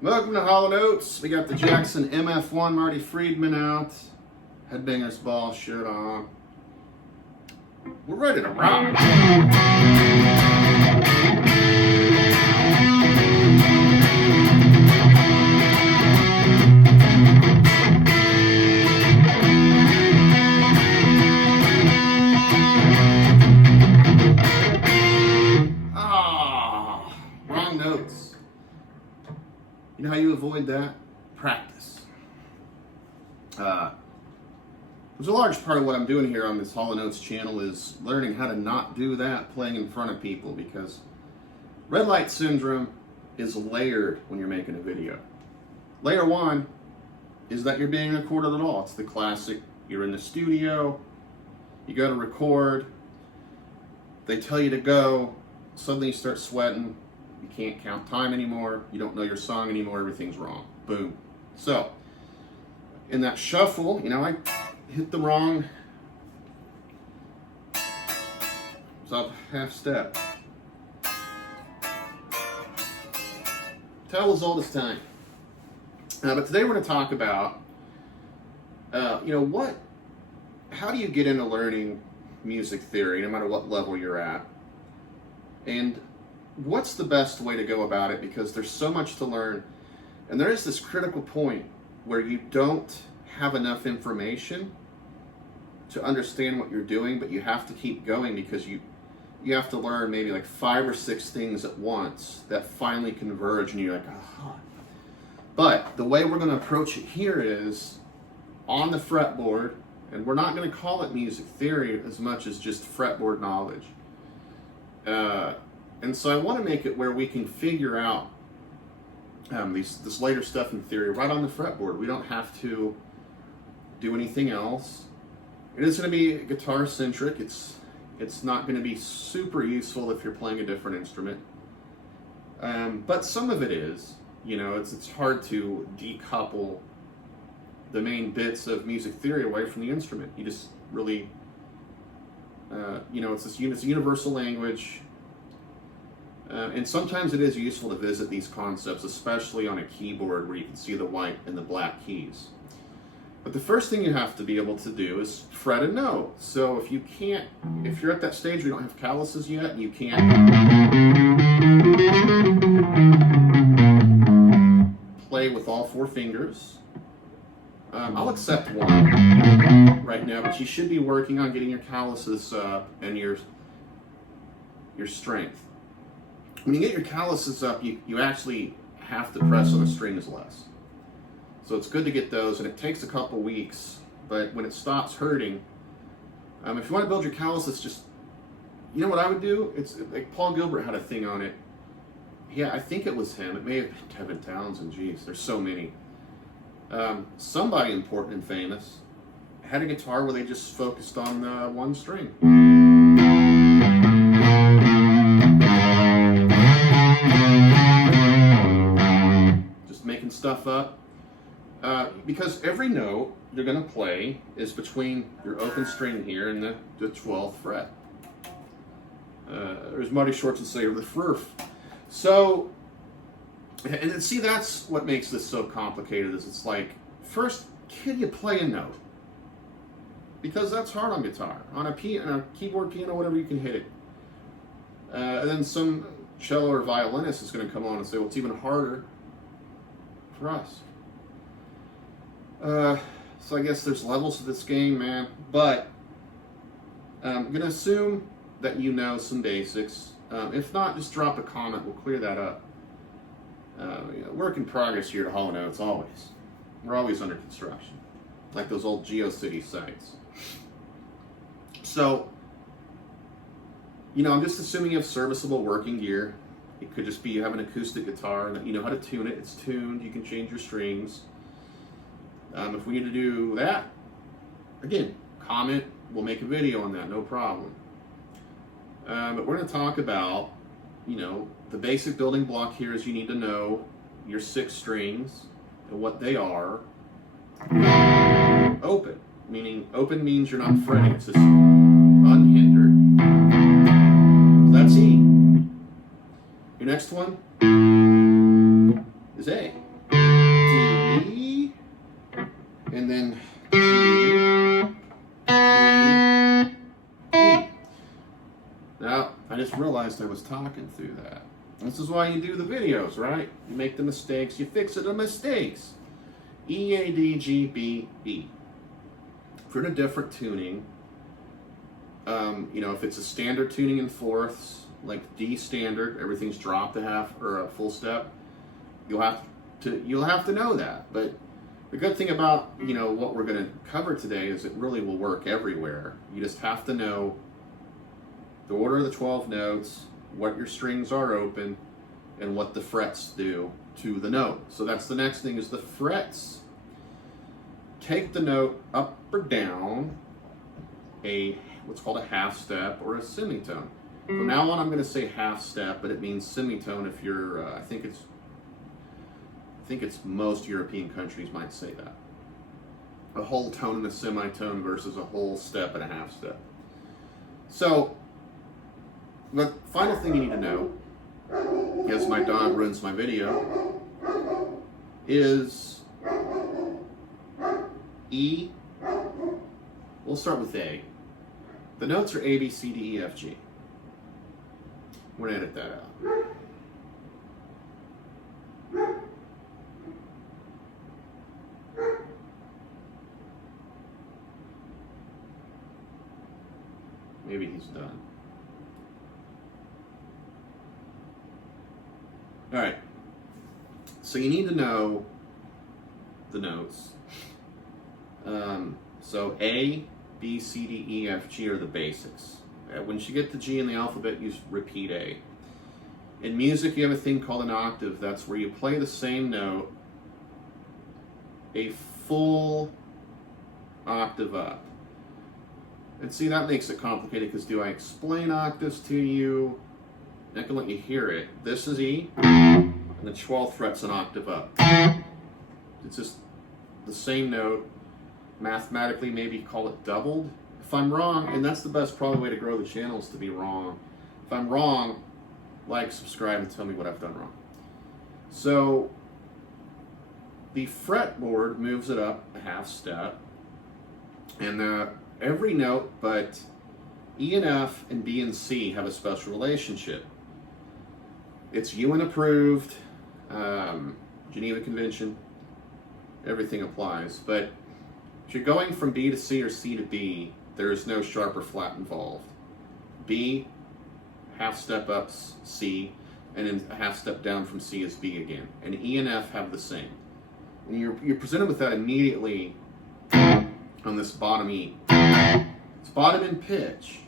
Welcome to Hollow Notes. We got the Jackson MF1 Marty Friedman out. Headbangers ball shirt on. We're ready to rock. Wrong notes. You know how you avoid that? Practice. There's a large part of what I'm doing here on this Hollow Notes channel is learning how to not do that playing in front of people, because red light syndrome is layered when you're making a video. Layer one is that you're being recorded at all. It's the classic, you're in the studio, you go to record, they tell you to go, suddenly you start sweating, you can't count time anymore, you don't know your song anymore, everything's wrong. Boom. So, in that shuffle, you know, I hit the wrong, it's up half step. Tale as old as time. But today we're going to talk about, how do you get into learning music theory, no matter what level you're at, and what's the best way to go about it, because there's so much to learn, and there is this critical point where you don't have enough information to understand what you're doing, but you have to keep going because you have to learn maybe like 5 or 6 things at once that finally converge, and you're like, aha. But the way we're going to approach it here is on the fretboard, and we're not going to call it music theory as much as just fretboard knowledge. And so I want to make it where we can figure out this later stuff in theory right on the fretboard. We don't have to do anything else. It is going to be guitar centric. It's not going to be super useful if you're playing a different instrument. But some of it is. You know, it's hard to decouple the main bits of music theory away from the instrument. You just really, it's a universal language. And sometimes it is useful to visit these concepts, especially on a keyboard where you can see the white and the black keys. But the first thing you have to be able to do is fret a note. So if you're at that stage where you don't have calluses yet, you can't play with all 4 fingers. I'll accept 1 right now, but you should be working on getting your calluses up and your strength. When you get your calluses up, you actually have to press on the strings less. So it's good to get those, and it takes a couple weeks, but when it stops hurting, if you want to build your calluses, just, you know what I would do? It's like Paul Gilbert had a thing on it. Yeah, I think it was him. It may have been Kevin Townsend. Geez, there's so many. Somebody important and famous had a guitar where they just focused on 1 string. Making stuff up, because every note you're going to play is between your open string here and the 12th fret. As Marty Shorts would say, the frurf. So, and see, that's what makes this so complicated. Is it's like, first, can you play a note? Because that's hard on guitar. On a keyboard, piano, whatever, you can hit it. And then some cello or violinist is going to come on and say, well, it's even harder for us. So I guess there's levels to this game, man. But I'm going to assume that you know some basics. If not, just drop a comment. We'll clear that up. Work in progress here to Hollow Notes, always. We're always under construction. Like those old GeoCity sites. So, I'm just assuming you have serviceable working gear. It could just be you have an acoustic guitar and that you know how to tune it. It's tuned. You can change your strings. If we need to do that, again, comment. We'll make a video on that. No problem. But we're going to talk about, the basic building block here is you need to know your 6 strings and what they are. Open. Open means you're not fretting. It's just unhindered. So that's E. Your next one is A. realized I was talking through that. This is why you do the videos, right? You make the mistakes, you fix the mistakes. EADGBE. If you're in a different tuning, you know, if it's a standard tuning in fourths, like D standard, everything's dropped a half or a full step, you'll have to know that. But the good thing about, you know, what we're going to cover today is it really will work everywhere. You just have to know the order of the 12 notes, what your strings are open, and what the frets do to the note. So that's the next thing, is the frets. Take the note up or down what's called a half step or a semitone. From now on I'm going to say half step, but it means semitone if you're, I think it's most European countries might say that. A whole tone and a semitone versus a whole step and a half step. So, the final thing you need to know, as my dog ruins my video, is E. We'll start with A. The notes are A, B, C, D, E, F, G. We're going to edit that out. Maybe he's done. All right. So you need to know the notes. So A, B, C, D, E, F, G are the basics. Once you get to G in the alphabet, you repeat A. In music, you have a thing called an octave. That's where you play the same note a full octave up. And see, that makes it complicated, because do I explain octaves to you? I can let you hear it. This is E, and the 12th fret's an octave up. It's just the same note. Mathematically, maybe call it doubled. If I'm wrong, and that's the best probably way to grow the channel, is to be wrong. If I'm wrong, like, subscribe, and tell me what I've done wrong. So the fretboard moves it up a half step, and every note but E and F and B and C have a special relationship. It's UN approved, Geneva Convention, everything applies. But if you're going from B to C or C to B, there is no sharp or flat involved. B, half step up C, and then a half step down from C is B again. And E and F have the same. And you're presented with that immediately on this bottom E. It's bottom in pitch.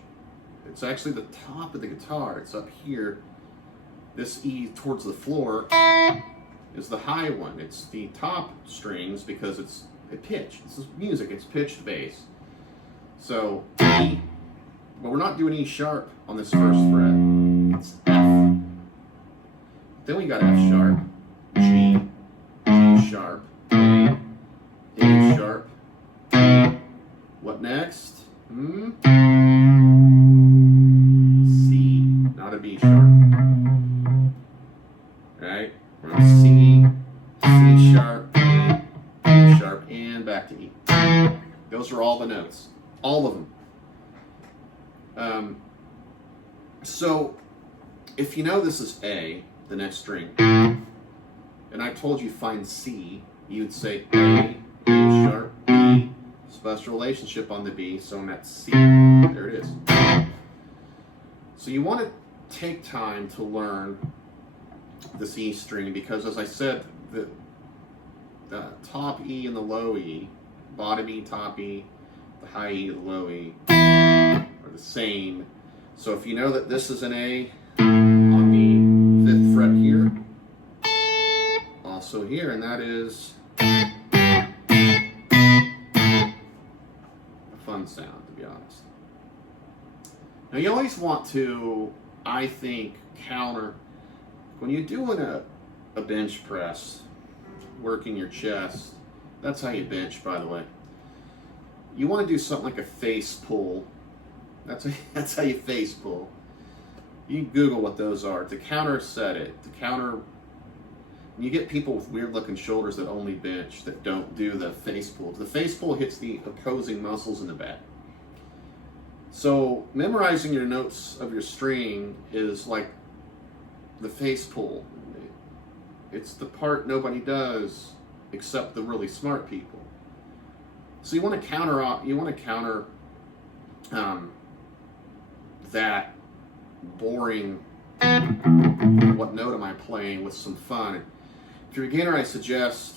It's actually the top of the guitar. It's up here. This E towards the floor is the high one. It's the top strings because it's a pitch. This is music. It's pitched bass. So E, but we're not doing E sharp on this first fret. It's F. Then we got F sharp, G, G sharp, A sharp. What next? C, not a B sharp. Right? We're on C, C sharp, A sharp, and back to E. Those are all the notes. All of them. So, if you know this is A, the next string, and I told you find C, you'd say A sharp, B, special relationship on the B, so that's C. There it is. So you want to take time to learn this E string, because as I said, the top E and the low E, bottom E, top E, the high E, the low E, are the same. So if you know that this is an A on the 5th fret here, also here, and that is a fun sound, to be honest. Now you always want to, I think, counter, when you're doing a bench press, working your chest, that's how you bench, by the way. You want to do something like a face pull. That's how you face pull. You can Google what those are. To counter set it, to counter, you get people with weird looking shoulders that only bench, that don't do the face pull. The face pull hits the opposing muscles in the back. So memorizing your notes of your string is like the face pull. It's the part nobody does except the really smart people. So you want to counter that boring, what note am I playing, with some fun. If you're a beginner, I suggest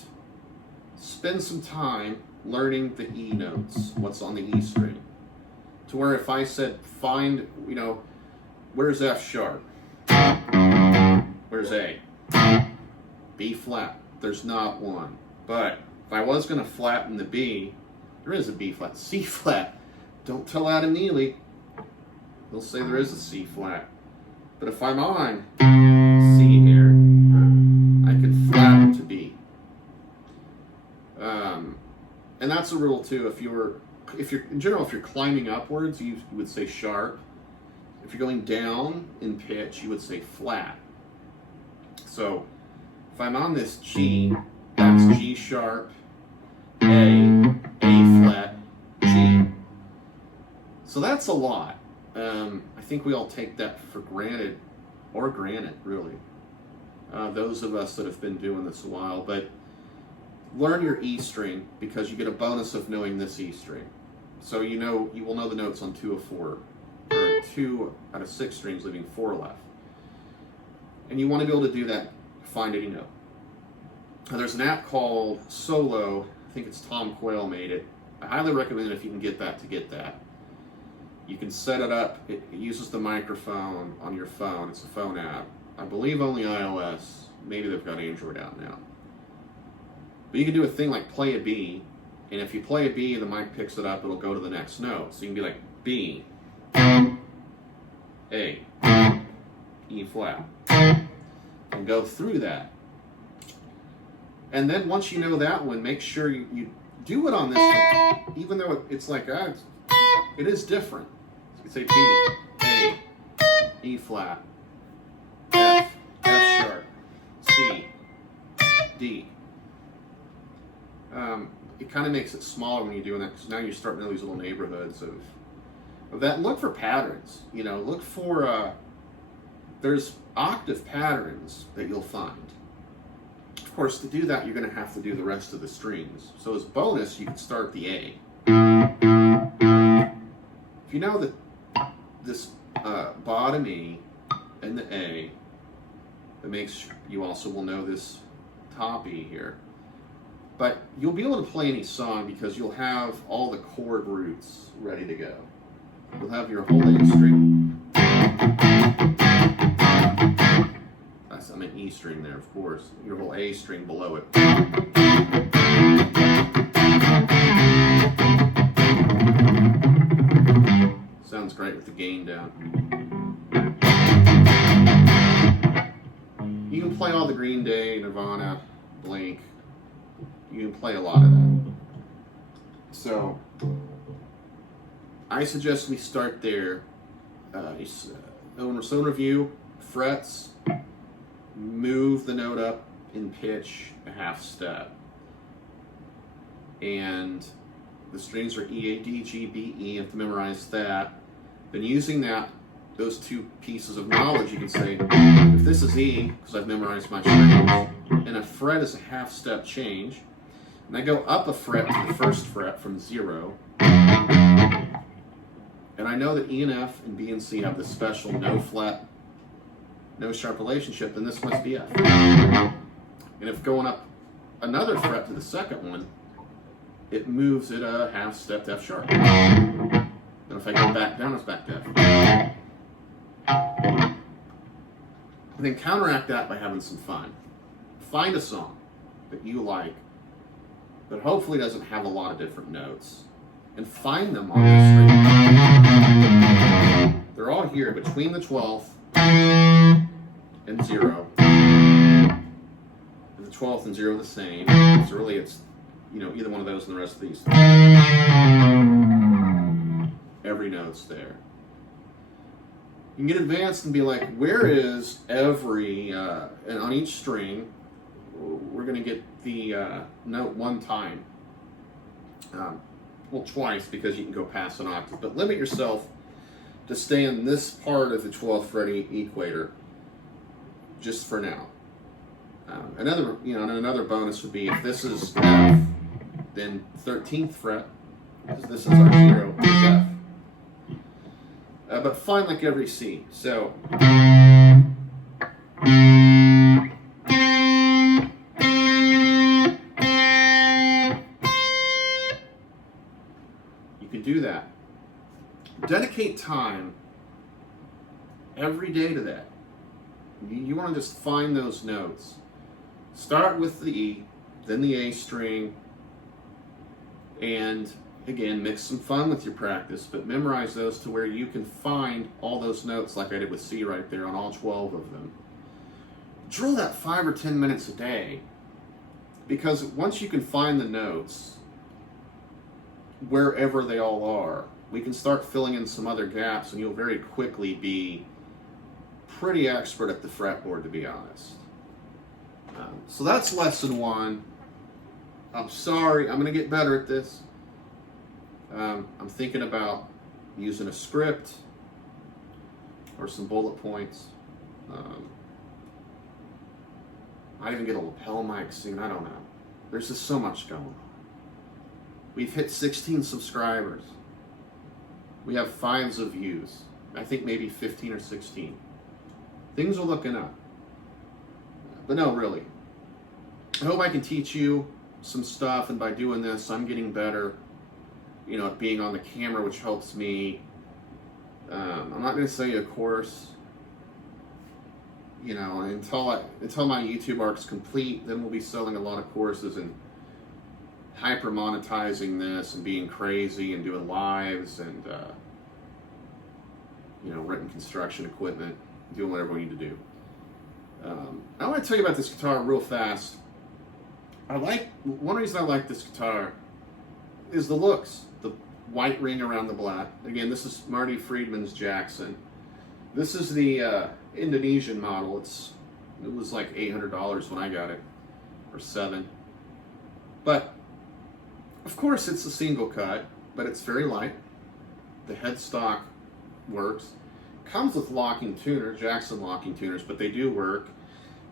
spend some time learning the E notes, what's on the E string. To where if I said find, where's F sharp? Where's A? B flat. There's not one. But if I was going to flatten the B, there is a B flat. C flat. Don't tell Adam Neely. He'll say there is a C flat. But if I'm on C here, I could flatten to B. And that's a rule too. If you're climbing upwards, you would say sharp. If you're going down in pitch, you would say flat. So if I'm on this G, that's G sharp, A flat, G. So that's a lot. I think we all take that for granted, or granted, really. Those of us that have been doing this a while, but learn your E string because you get a bonus of knowing this E string. So you will know the notes on 2 of 4, or 2 out of 6 strings, leaving 4 left. And you want to be able to do that, find any note. Now, there's an app called Solo. I think it's Tom Quayle made it. I highly recommend it if you can get that. You can set it up. It uses the microphone on your phone. It's a phone app. I believe only iOS. Maybe they've got Android out now. But you can do a thing like play a B, and if you play a B, the mic picks it up, it'll go to the next note. So you can be like B, A, E flat, and go through that. And then once you know that one, make sure you do it on this one, even though it's like, it is different. You can say B, A, E flat, F sharp, C, D. It kind of makes it smaller when you're doing that, because now you're starting to know these little neighborhoods of that. And look for patterns. Look for there's octave patterns that you'll find. Of course, to do that, you're going to have to do the rest of the strings. So as a bonus, you can start the A. If you know that this bottom E and the A, that makes you also will know this top E here. But you'll be able to play any song because you'll have all the chord roots ready to go. You'll have your whole A string. I'm an E string there, of course. Your whole A string below it. Sounds great with the gain down. You can play all the Green Day, Nirvana, Blink. You can play a lot of that. So, I suggest we start there. So in review, frets, move the note up in pitch a half step. And the strings are E, A, D, G, B, E. You have to memorize that. Then using those 2 pieces of knowledge, you can say, if this is E, because I've memorized my strings, and a fret is a half step change, and I go up a fret to the first fret from 0, and I know that E and F and B and C have this special no flat, no sharp relationship, then this must be F. And if going up another fret to the second one, it moves it a half step to F sharp. And if I go back down, it's back to F. And then counteract that by having some fun. Find a song that you like, but hopefully doesn't have a lot of different notes, and find them on the string. They're all here between the 12th and 0. And the 12th and 0 are the same. So really it's, either one of those and the rest of these. Every note's there. You can get advanced and be like, where is every, and on each string, we're going to get the note 1 time. Well, twice, because you can go past an octave, but limit yourself to stay in this part of the 12th fret equator, just for now. Another bonus would be if this is F, then 13th fret, because this is our 0, is F. But fine like every C. So you can do that. Dedicate time every day to that. You want to just find those notes. Start with the E, then the A string, and again, mix some fun with your practice, but memorize those to where you can find all those notes like I did with C right there on all 12 of them. Drill that 5 or 10 minutes a day, because once you can find the notes, wherever they all are, we can start filling in some other gaps, and you'll very quickly be pretty expert at the fretboard, to be honest. So that's lesson 1. I'm sorry, I'm going to get better at this. I'm thinking about using a script or some bullet points. I even get a lapel mic soon, I don't know. There's just so much going on. We've hit 16 subscribers. We have 5s of views. I think maybe 15 or 16. Things are looking up. But no, really. I hope I can teach you some stuff, and by doing this, I'm getting better, at being on the camera, which helps me. I'm not going to sell you a course, until my YouTube arc's complete. Then we'll be selling a lot of courses and hyper monetizing this and being crazy and doing lives and renting construction equipment, doing whatever we need to do. I want to tell you about this guitar real fast. One reason I like this guitar is the looks, the white ring around the black. Again, this is Marty Friedman's Jackson. This is the Indonesian model. It was like $800 when I got it, or $7. But of course it's a single cut, but it's very light. The headstock works. Comes with locking tuners, Jackson locking tuners, but they do work.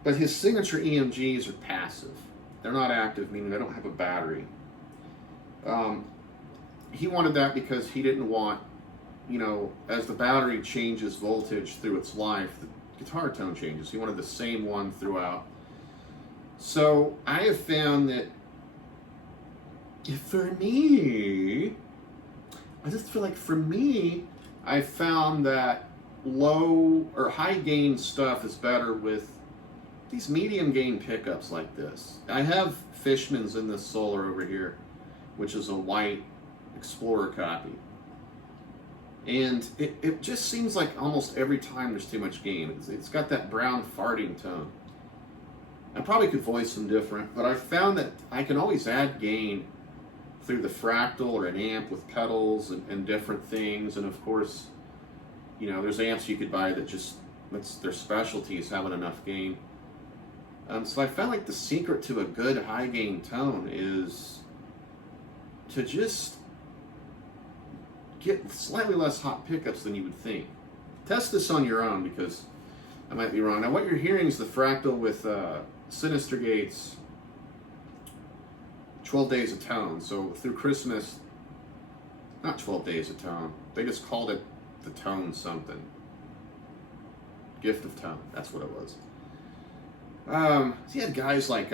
But his signature EMGs are passive. They're not active, meaning they don't have a battery. He wanted that because he didn't want, as the battery changes voltage through its life, the guitar tone changes. He wanted the same one throughout. So I have found that I found that low or high gain stuff is better with these medium gain pickups like this. I have Fishman's in this Solar over here, which is a white Explorer copy. And it just seems like almost every time there's too much gain. It's got that brown farting tone. I probably could voice them different, but I found that I can always add gain through the fractal or an amp with pedals and different things. And of course, there's amps you could buy that's their specialty is having enough gain. So I found like the secret to a good high gain tone is to just get slightly less hot pickups than you would think. Test this on your own, because I might be wrong. Now what you're hearing is the fractal with Sinister Gates 12 Days of Tone. So through Christmas, not 12 Days of Tone, they just called it the Tone something. Gift of Tone, that's what it was. So you had guys like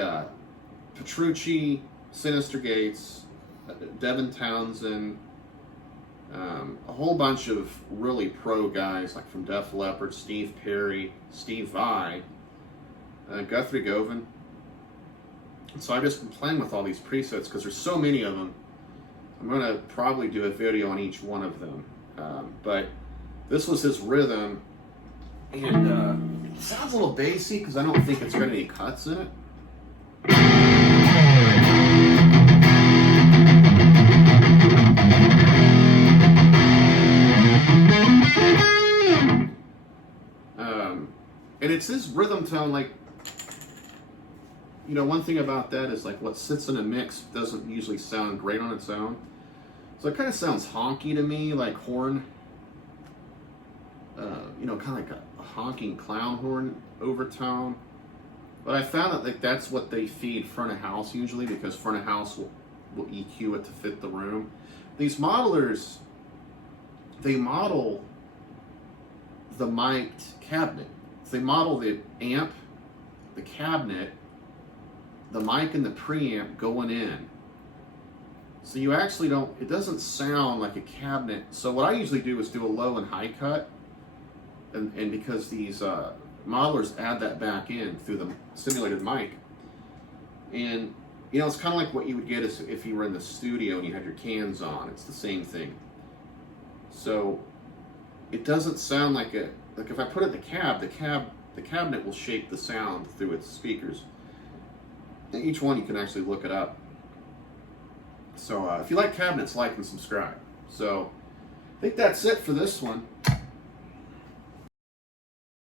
Petrucci, Sinister Gates, Devin Townsend, a whole bunch of really pro guys like from Def Leppard, Steve Perry, Steve Vai, Guthrie Govan. So I've just been playing with all these presets because there's so many of them. I'm going to probably do a video on each one of them. But this was his rhythm, and it sounds a little bassy because I don't think it's got any cuts in it. And it's his rhythm tone, like, one thing about that is like what sits in a mix doesn't usually sound great on its own. So it kind of sounds honky to me, like horn. you know, kind of like a honking clown horn overtone. But I found that like that's what they feed front of house usually, because front of house will EQ it to fit the room. These modelers, they model the mic'd cabinet. So they model the amp, the cabinet, the mic, and the preamp going in. So you actually don't, it doesn't sound like a cabinet. So what I usually do is do a low and high cut. And because these modelers add that back in through the simulated mic. And, you know, it's kind of like what you would get if you were in the studio and you had your cans on. It's the same thing. So it doesn't sound like if I put it in the cabinet will shape the sound through its speakers. And each one you can actually look it up. So if you like cabinets, like and subscribe. So I think that's it for this one.